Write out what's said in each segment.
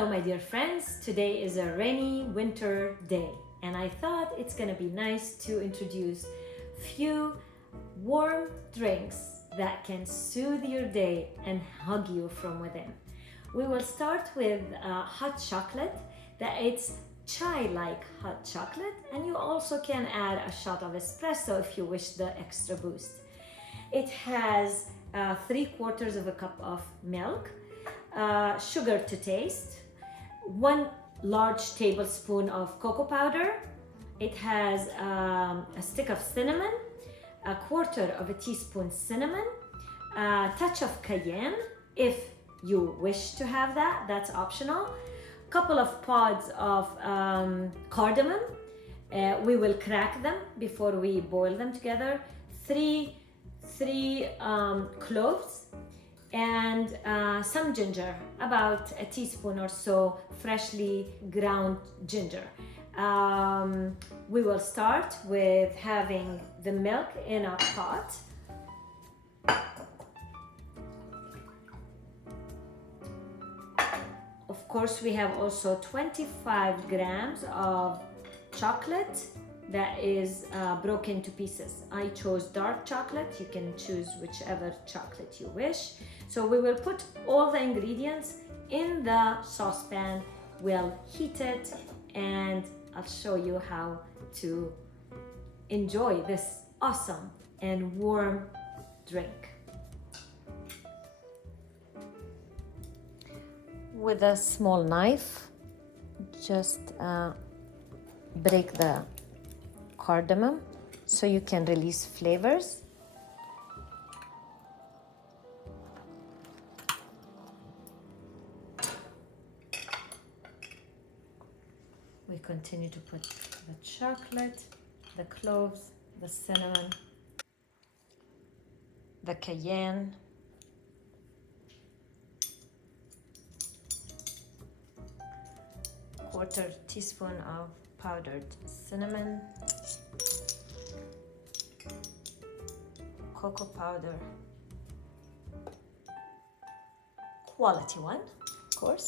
Hello, my dear friends. Today is a rainy winter day, and I thought it's gonna be nice to introduce few warm drinks that can soothe your day and hug you from within. We will start with hot chocolate. That it's chai-like hot chocolate, and you also can add a shot of espresso if you wish the extra boost. It has 3/4 of a cup of milk, sugar to taste, 1 large tablespoon of cocoa powder. It has a stick of cinnamon, 1/4 of a teaspoon cinnamon, a touch of cayenne if you wish to have that, that's optional. Couple of pods of cardamom. We will crack them before we boil them together. Three cloves and some ginger, about a teaspoon or so freshly ground ginger. We will start with having the milk in a pot. Of course, we have also 25 grams of chocolate that is broken to pieces. I chose dark chocolate. You can choose whichever chocolate you wish. So we will put all the ingredients in the saucepan. We'll heat it, and I'll show you how to enjoy this awesome and warm drink. With a small knife, just break the cardamom so you can release flavors. We continue to put the chocolate, the cloves, the cinnamon, the cayenne, quarter teaspoon of powdered cinnamon, cocoa powder, quality one, of course,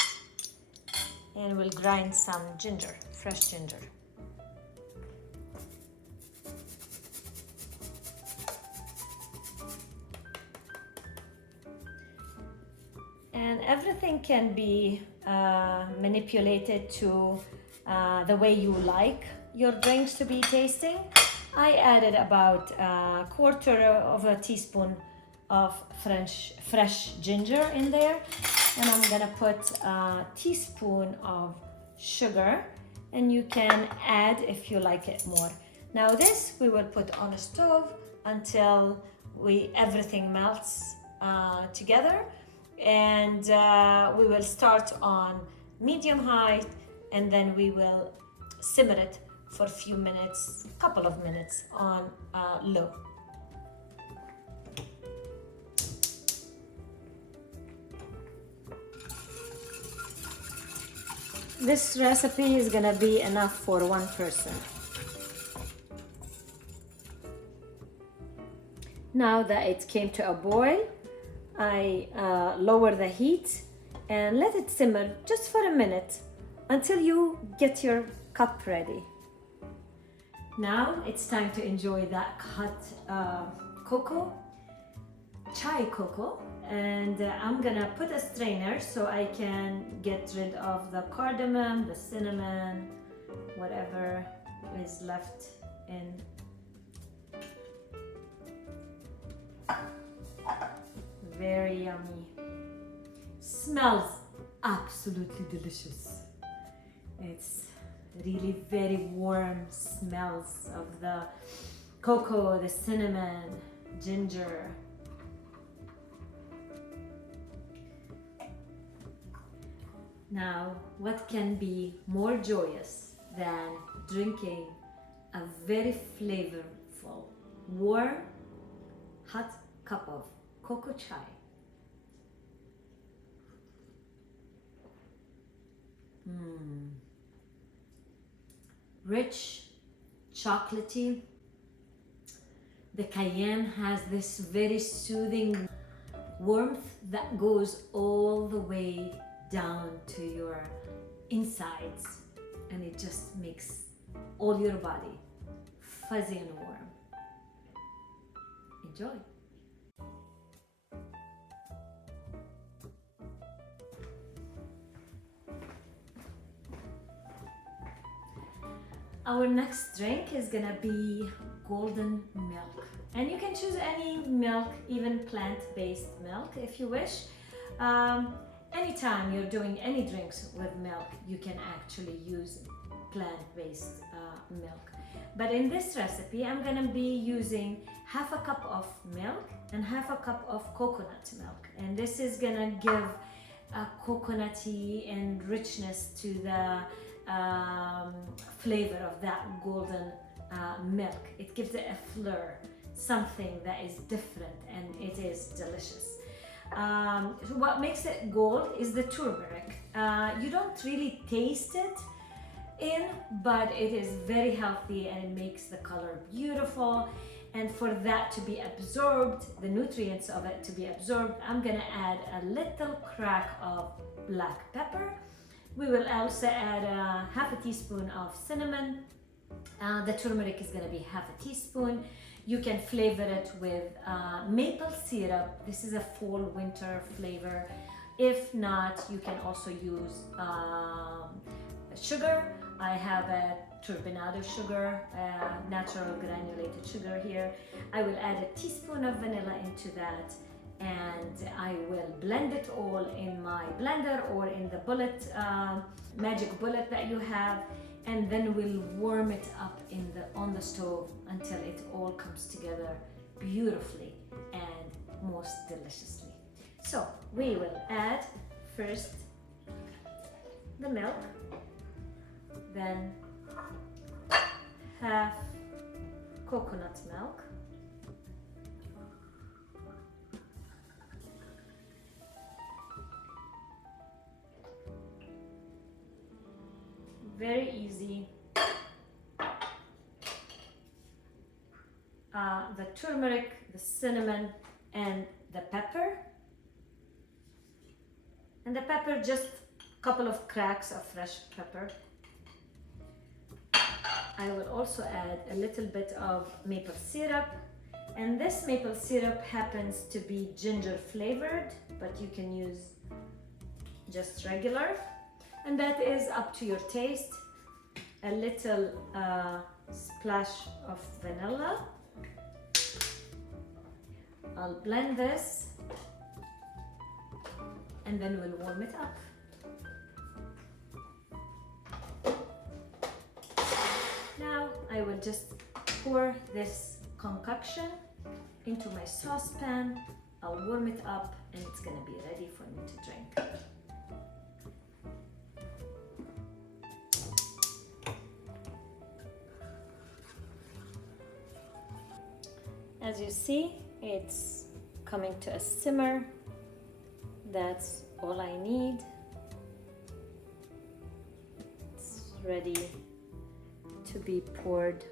and we'll grind some ginger, fresh ginger. And everything can be manipulated to the way you like your drinks to be tasting. I added about 1/4 of a teaspoon of fresh ginger in there, and I'm gonna put a teaspoon of sugar, and you can add if you like it more. Now this we will put on a stove until everything melts together, and we will start on medium high, and then we will simmer it for a few minutes, couple of minutes on low. This recipe is gonna be enough for 1 person. Now that it came to a boil, I lower the heat and let it simmer just for a minute until you get your cup ready. Now it's time to enjoy that hot cocoa, chai cocoa, and I'm gonna put a strainer so I can get rid of the cardamom, the cinnamon, whatever is left in. Very yummy. Smells absolutely delicious. It's really very warm smells of the cocoa, the cinnamon, ginger. Now, what can be more joyous than drinking a very flavorful, warm, hot cup of cocoa chai? Rich, chocolatey. The cayenne has this very soothing warmth that goes all the way down to your insides, and it just makes all your body fuzzy and warm. Enjoy. Our next drink is gonna be golden milk, and you can choose any milk, even plant-based milk if you wish. Anytime you're doing any drinks with milk, you can actually use plant-based milk. But in this recipe, I'm gonna be using half a cup of milk and half a cup of coconut milk, and this is gonna give a coconutty and richness to the flavor of that golden milk. It gives it a flair, something that is different, and it is delicious. So what makes it gold is the turmeric. You don't really taste it in, but it is very healthy and it makes the color beautiful. And for that to be absorbed, the nutrients of it to be absorbed, I'm gonna add a little crack of black pepper. We will also add half a teaspoon of cinnamon. The turmeric is gonna be half a teaspoon. You can flavor it with maple syrup. This is a fall-winter flavor. If not, you can also use sugar. I have a turbinado sugar, natural granulated sugar here. I will add a teaspoon of vanilla into that, and I will blend it all in my blender or in the bullet, magic bullet that you have, and then we'll warm it up on the stove until it all comes together beautifully and most deliciously. So we will add first the milk, then half coconut milk, very easy. The turmeric, the cinnamon, and the pepper. And the pepper, just a couple of cracks of fresh pepper. I will also add a little bit of maple syrup. And this maple syrup happens to be ginger flavored, but you can use just regular. And that is up to your taste. A little splash of vanilla. I'll blend this and then we'll warm it up. Now I will just pour this concoction into my saucepan. I'll warm it up and it's gonna be ready for me to drink. As you see, it's coming to a simmer. That's all I need. It's ready to be poured.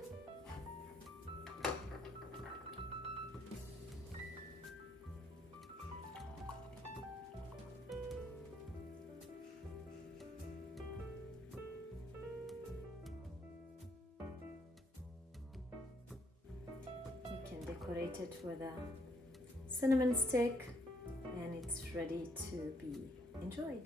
Decorate it with a cinnamon stick, and it's ready to be enjoyed.